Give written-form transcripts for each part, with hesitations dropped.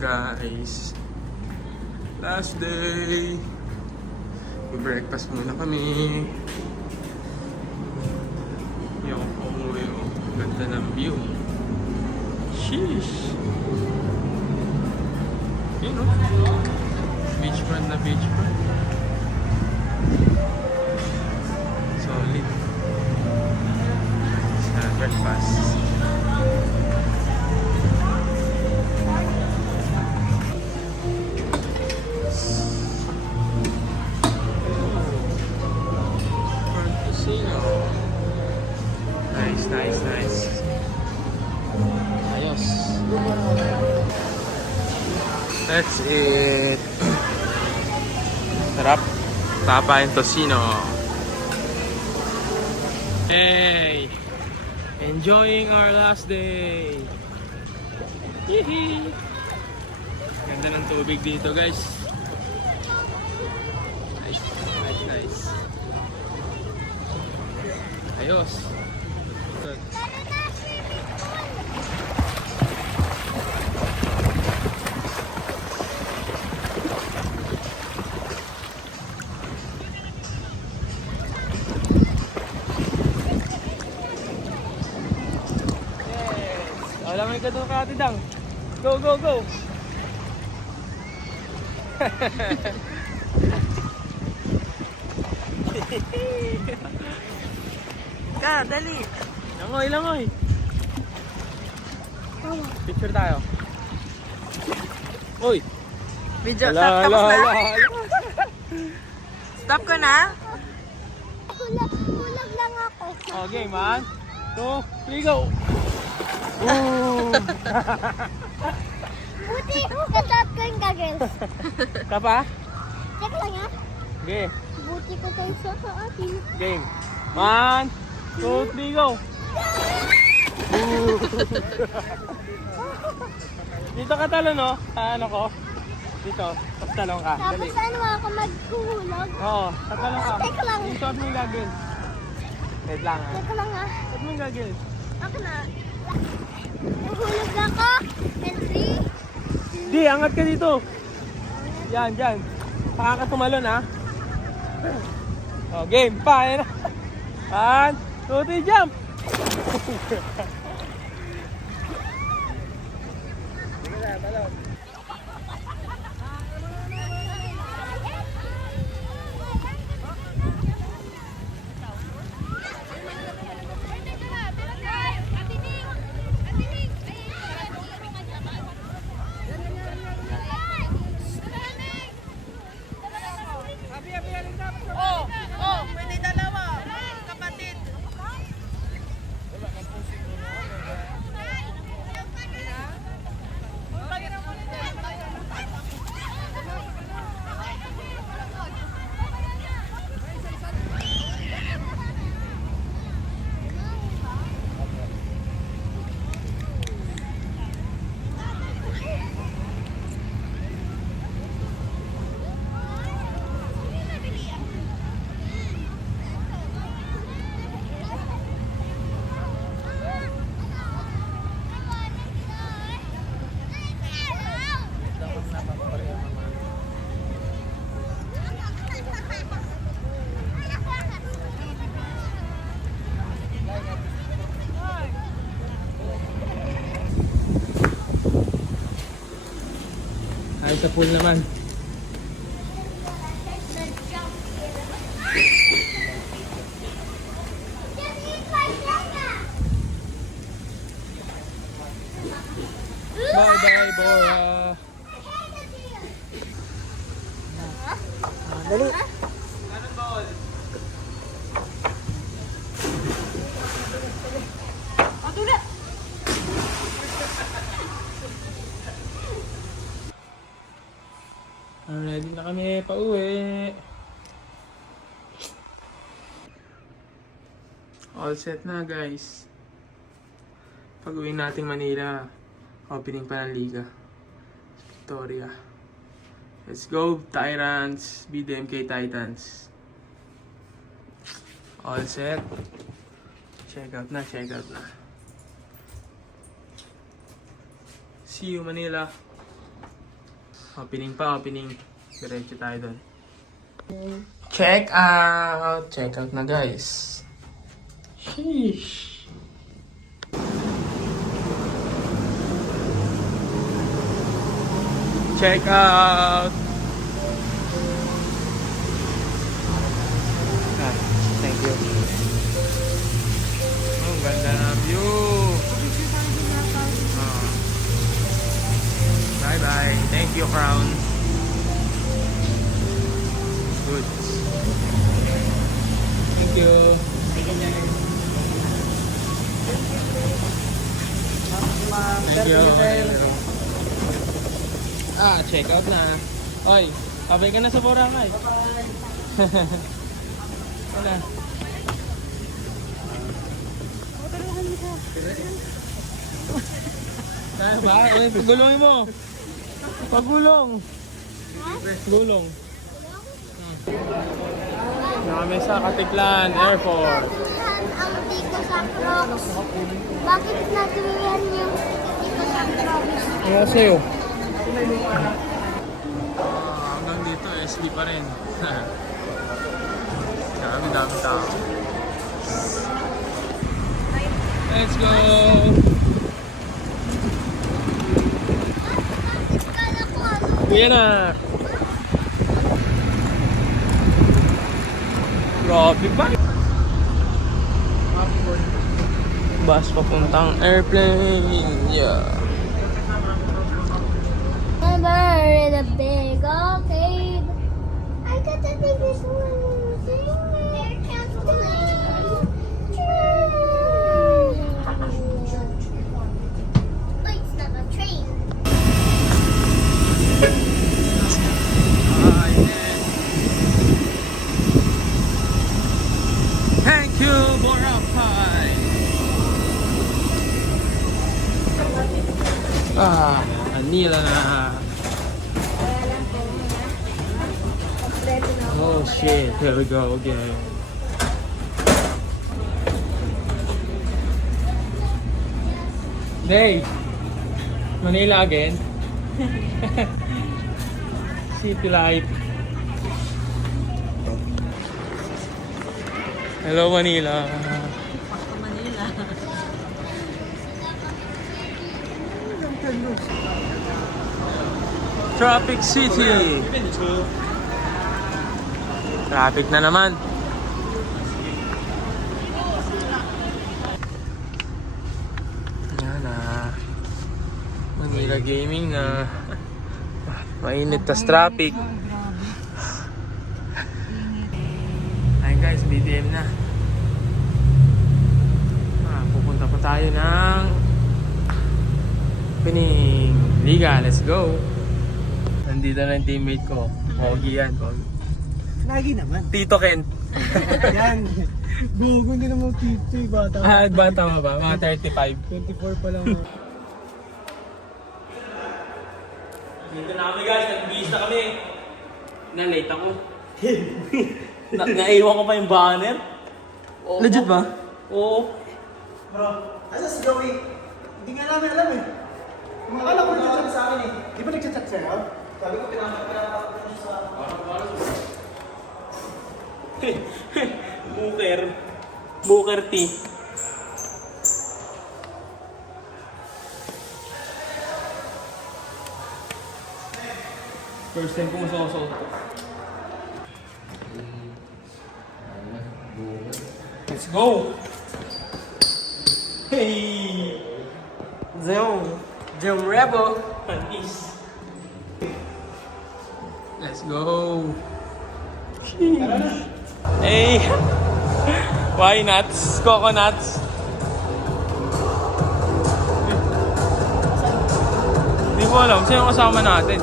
guys. Last day. Breakfast muna kami. Yung umuwi oh. Ganda ng view. Sheesh. Yun o. Beachfront na beachfront. Solid. Sa breakfast. Nice. Ayos. That's it. Sarap. Papa and Tocino. Hey! Enjoying our last day. Hihi! Ganda ng tubig dito, guys. Nice. Ayos. Good. Wala may gadong katidang. Go! Ka, dali. Langoy. Picture tayo. Uy. Video, stop tapos na. Stop ko na. Kulag lang ako. Okay, 1, 2, 3, go. Buti, kasap ko yung goggles. Ka pa? Check lang ya. Okay. Buti ko tayo sa atin. Game. 1, 2, 3, go. Dito ka talon, no? Ano ko? Dito. Tapos talon ka. Tapos Dali. ano ako magkuhulog? Oo. Tatalon ka. Teka lang. Isuot mo yung goggles. Wait lang, ha? Teka lang ah. Isuot mo yung goggles. Ako na. Nahulog ako. And 3. Di, angat ka dito. Yan, dyan. Saka ka tumalon, ha? Oh, game. Pa, yan. 1, 2, 3, jump! Sige na, talon. Pwede dalawa. Kapatid. Ay, sa pool naman. Bye, Bora. Dali. Anong bawal? Matulad. Ready na kami pauwi. All set na, guys. Pag-uwi nating Manila, opening pa ng Liga. Victoria. Let's go, Tyrants. BDMK Titans. All set. Check out na. See you, Manila. Opening pa, opening. Diretso tayo doon. Check out! Check out na guys. Sheesh. Check out! Ah, thank you. Ang ganda na view. Bye-bye. Thank you, Crown. Good. Thank you. Thank you. Check out na. Oy, sabay ka na sa Boracay. Wala. Kaya ba? Pagulongin mo. Pagulong. Gulong. Kami sa Katiklan Airport. Ang Tico sa Crocs. Bakit natuloyan yung Tico sa Crocs? Ano sa'yo? Hanggang dito, SB pa rin. Dami tao. Let's go! Kala ko ano? Kuya na! Grabe ba? Bus papuntang airplane. Yeah. Never in a big old cave. I got the biggest one. Air trampoline. Wait, it's not a train. Thank you, Boracay! Manila na. Oh shit, here we go again. Dave! Manila again? City life. Hello, Manila. Traffic City. Traffic na naman. Yan na. Manila Gaming na. Mainit tas traffic. Ayun guys, BDM na. Pupunta pa tayo ng Pining Liga. Let's go. Nandito na yung teammate ko. Pogi yan. Pogi. Lagi naman. Tito Ken. Yan. Gogo hindi naman tito eh, bata. Bata mo ba? Mga 35. 24 pa lang. Dito na kami guys. Nag-bihis na kami. Na-late ako. Naiwan ko pa yung banner. Oo. Legit ba? Oo. Bro, asa si Joey? Hindi nga namin alam eh. Akala ko nag-chat sa akin eh. Di ba nag-chat sa'yo? Sabi ko pinaka-pinaka ko sa... Booker T. First time ko masosol. Let's go! Hey! Jom Rebo! Panis! Let's go! Hey! Why nuts? Coconuts? Hindi ko alam. Sino yung kasama natin?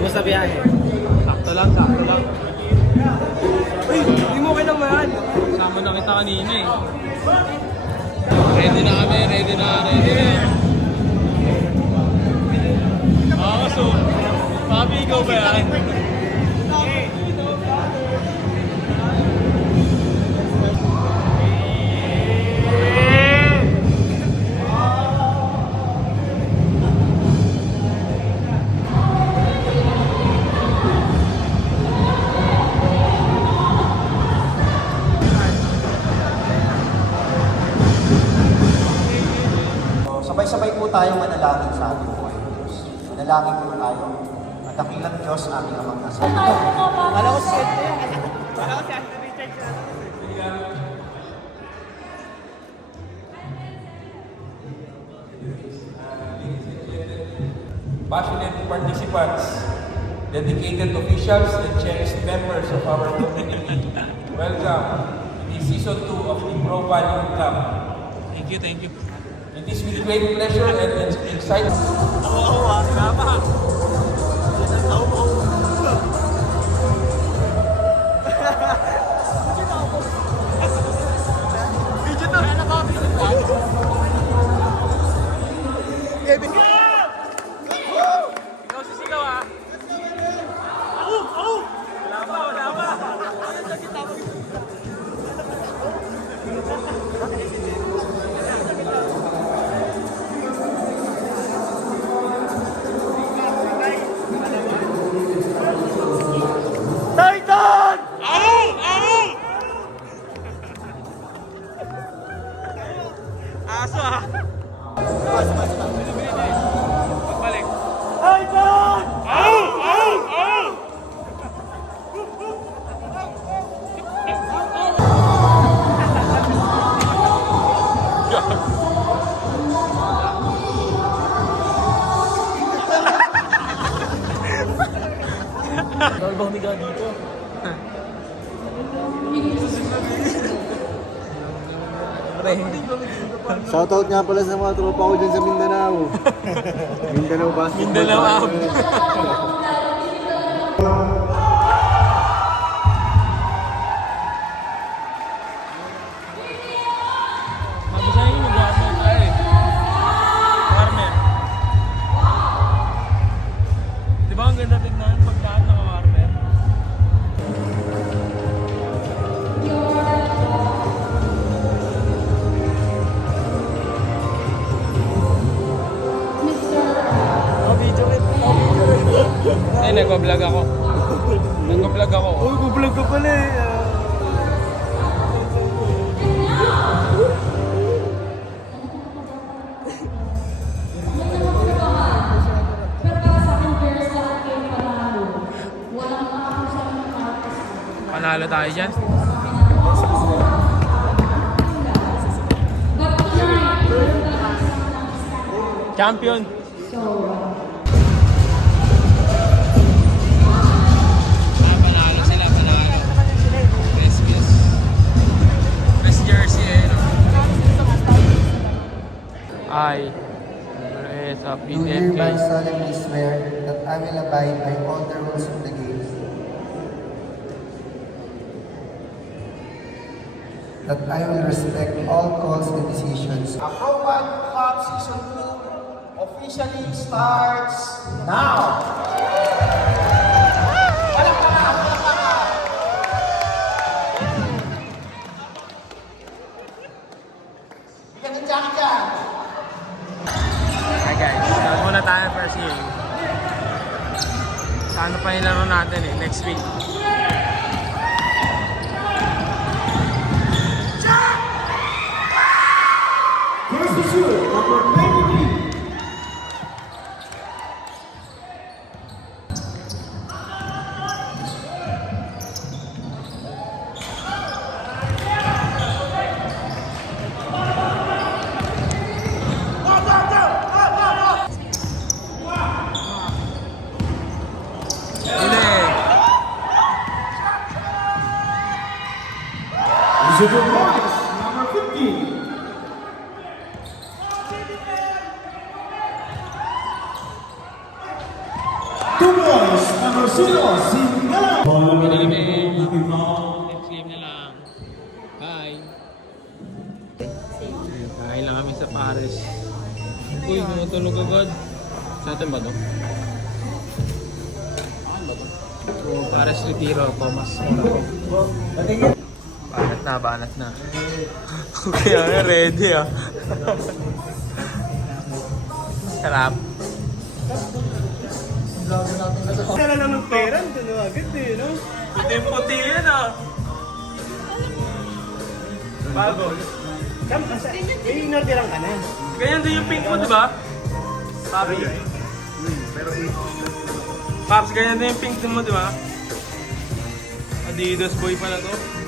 Basta biyahe. Sakto lang, sakto lang. Uy, hindi mo okay lang ba yan? Kasama na kita kanina eh. Ready na kami, ready na. So, papi, ikaw ba yan? tayo manalangin sa ating buhay ng Diyos. Manalangin po tayo. At dakilang Diyos, aming amang nasa ito. Alam ko si Ashley Richards. Passionate participants, dedicated officials, and cherished members of our community. Welcome to the Season 2 of the Pro Value Club. Thank you. It is with great pleasure and excitement. Ikaw sisigaw ah. Wala pa. Titan! Aso ah. Pagbalik. Titan! Bawal ba humiga dito? Shoutout nga pala sa mga tropa ko dyan sa Mindanao. Mindanao Basketball. Mindanao out. Sabi sa inyo, mag-warmer tayo eh. Warmer. Di ba ang ganda tignan pag lahat naka-warmer? Ay, nag-vlog ako. Uy, kublog ka pala eh. Panalo tayo dyan. Champion. Panalo sila. Best jersey eh. No? I Do hereby solemnly swear that I will abide by all the rules of the game, that I will respect all calls and decisions. Pro Value Club Season 2 officially starts now! Bigyan ng jacket dyan! Hi guys, start muna tayo first game. Sa ano pa yung laro natin eh, next week. Here's the shooter, number 93. Zero points, number 15. Two points, number 0, Singala. Next game na lang. Bye. Kain lang kami sa Paris. Uy, natulog agad. Sa atin ba to? Paris Retiro, Thomas Moraco. Banat na. Okay, ready ah. Sarap. Kaya lang ng pera, doon agad eh, no? Puti-puti yan ah. Bago. May inorderan ka na. Ganyan din yung pink mo, di ba? Papi. Pero dito, Paps, ganyan din yung pink din mo, di ba? Adidas boy pala to.